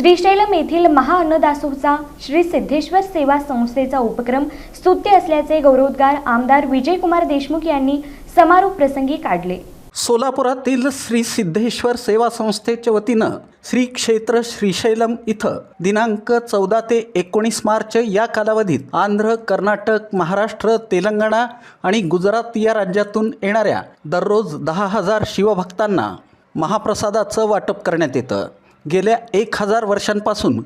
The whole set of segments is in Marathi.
श्रीशैलम येथील महाअन्नदासोहचा श्री सिद्धेश्वर सेवा संस्थेचा उपक्रम स्तुत्य असल्याचे गौरवोद्गार आमदार विजयकुमार देशमुख यांनी समारोप प्रसंगी काढले। सोलापुरातील श्री सिद्धेश्वर सेवा संस्थेच्या वतीनं श्री क्षेत्र श्रीशैलम इथं दिनांक 14 ते 19 मार्च या कालावधीत आंध्र, कर्नाटक, महाराष्ट्र, तेलंगणा आणि गुजरात या राज्यातून येणाऱ्या दररोज 10,000 शिवभक्तांना महाप्रसादाचं वाटप करण्यात येतं। गेल्या 1000 वर्षांपासून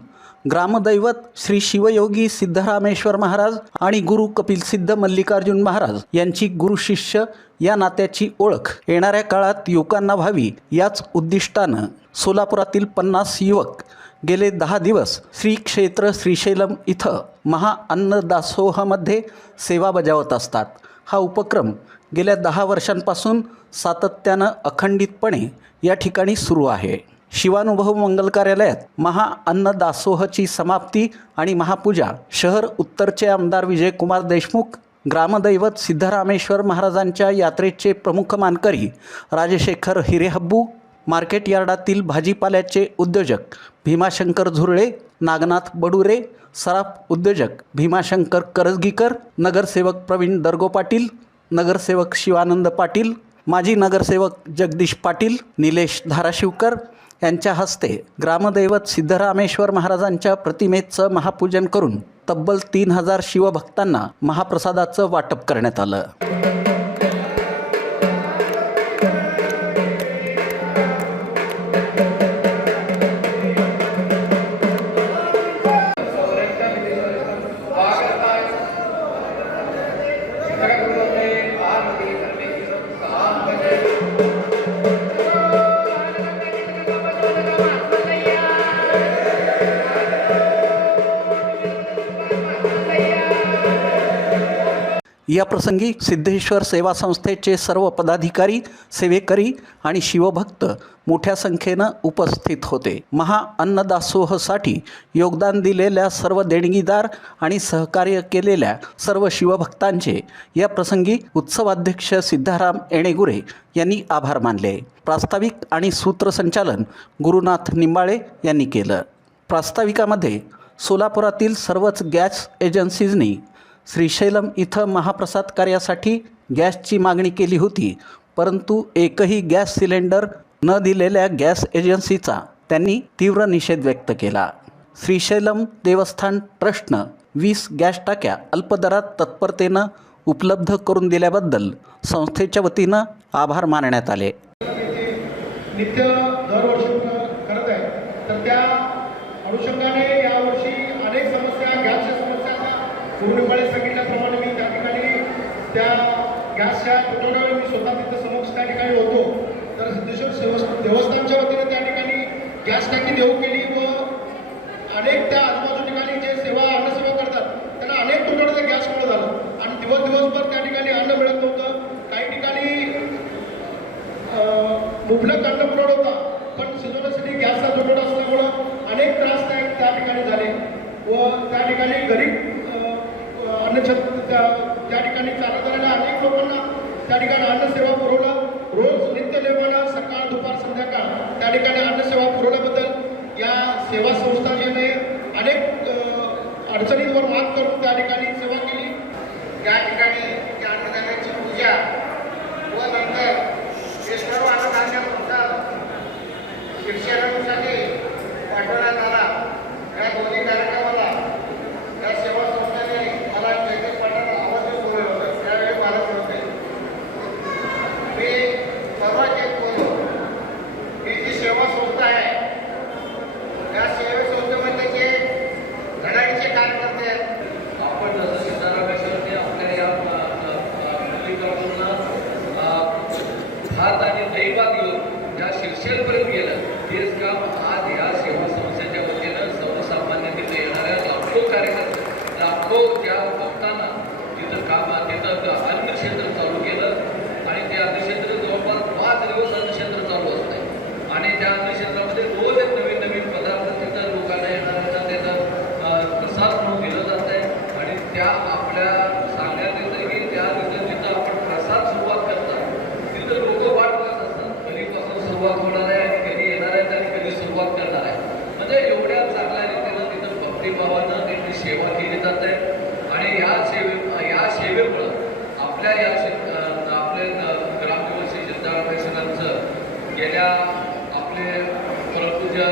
ग्रामदैवत श्री शिवयोगी सिद्धरामेश्वर महाराज आणि गुरु कपिल सिद्ध मल्लिकार्जुन महाराज यांची गुरु शिष्य या नात्याची ओळख येणाऱ्या काळात युवकांना व्हावी याच उद्दिष्टानं सोलापुरातील 50 युवक गेले 10 दिवस श्री क्षेत्र श्रीशैलम इथं महाअन्नदासोहमध्ये सेवा बजावत असतात। हा उपक्रम गेल्या 10 वर्षांपासून सातत्यानं अखंडितपणे या ठिकाणी सुरू आहे। शिवानुभव मंगल कार्यालयात महाअन्नदासोहची समाप्ती आणि महापूजा शहर उत्तरचे आमदार विजयकुमार देशमुख, ग्रामदैवत सिद्धरामेश्वर महाराजांच्या यात्रेचे प्रमुख मानकरी राजशेखर हिरेहब्बू, मार्केट यार्डातील भाजीपाल्याचे उद्योजक भीमाशंकर झुरळे, नागनाथ बडुरे, सराफ उद्योजक भीमाशंकर करजगीकर, नगरसेवक प्रवीण दर्गो पाटील, नगरसेवक शिवानंद पाटील, माजी नगरसेवक जगदीश पाटील, निलेश धाराशिवकर यांच्या हस्ते ग्रामदैवत सिद्धरामेश्वर महाराजांच्या प्रतिमेचं महापूजन करून तब्बल 3000 शिवभक्तांना महाप्रसादाचं वाटप करण्यात आलं। या प्रसंगी सिद्धेश्वर सेवा संस्थेचे सर्व पदाधिकारी, सेवेकरी आणि शिवभक्त मोठ्या संख्येनं उपस्थित होते। महाअन्नदासोहसाठी योगदान दिलेल्या सर्व देणगीदार आणि सहकार्य केलेल्या सर्व शिवभक्तांचे या प्रसंगी उत्सवाध्यक्ष सिद्धाराम येणेगुरे यांनी आभार मानले। प्रास्ताविक आणि सूत्रसंचालन गुरुनाथ निंबाळे यांनी केलं। प्रास्ताविकामध्ये सोलापुरातील सर्वच गॅस एजन्सीजनी श्रीशैलम इथं महाप्रसाद कार्यासाठी गॅसची मागणी केली होती, परंतु एकही गॅस सिलेंडर न दिलेल्या गॅस एजन्सीचा त्यांनी तीव्र निषेध व्यक्त केला। श्रीशैलम देवस्थान ट्रस्टनं 20 गॅस टाक्या अल्पदरात तत्परतेनं उपलब्ध करून दिल्याबद्दल संस्थेच्या वतीनं आभार मानण्यात आले। नित्य दरवर्षी करत आहे, तर त्या अनुषंगाने यावर्षी अनेक समस्या, गॅसच्या समस्या पूर्णपणे सांगितल्याप्रमाणे मी त्या ठिकाणी त्या गॅसच्या तुटवड्यावर मी स्वतः तिथं समक्ष त्या ठिकाणी होतो। तर सिद्धेश्वर देवस्थानच्या वतीने त्या ठिकाणी गॅस टाकी देऊ केली व अनेक त्या आजूबाजू ठिकाणी जे अन्नसेवा करतात त्यांना अनेक तुटवडे गॅसमुळे झालं आणि दिवसभर त्या ठिकाणी अन्न मिळत नव्हतं। काही ठिकाणी मुबलक अन्न पुरवठा होता, पण शिजवण्यासाठी गॅसचा तुटवडा असल्यामुळं अनेक त्रास त्या ठिकाणी झाले व त्या ठिकाणी गरीब त्या ठिकाणी चालत आलेल्या अनेक लोकांना त्या ठिकाणी अन्नसेवा पुरवणं, रोज नित्यनेमानं सकाळ दुपार संध्याकाळ त्या ठिकाणी अन्नसेवा पुरवण्याबद्दल या सेवा संस्थांनी अनेक अडचणींवर मात करून त्या ठिकाणी सेवा केली। त्या ठिकाणी त्या अन्नदानाची पूजा व नंतर हे सर्व अन्नधान्य शिक्षणासाठी पाठवण्यात आला। या दोन्ही कार्यक्रमाला या सेवा संस्थेने मला जगदीश पाटलांना आवर्जून बोलवलं होतं। त्यावेळी मला बोलते मी परवा एक बोललो, ही जी सेवा संस्था आहे या सेवा संस्थेमध्ये जे धडाडीचे कार्यकर्ते आहेत, आपण जसं सिद्धरामेश्वरने आपल्या या मल्लिकार्जुनला भात आणि दैवात घेऊन ज्या शिरशेलपर्यंत गेलं, तेच काम सेवा केली जाते आणि या सेवेमुळं आपल्या आपल्या ग्रामनिवासी जनता फेडरेशनाचं गेल्या आपले परमपूज्य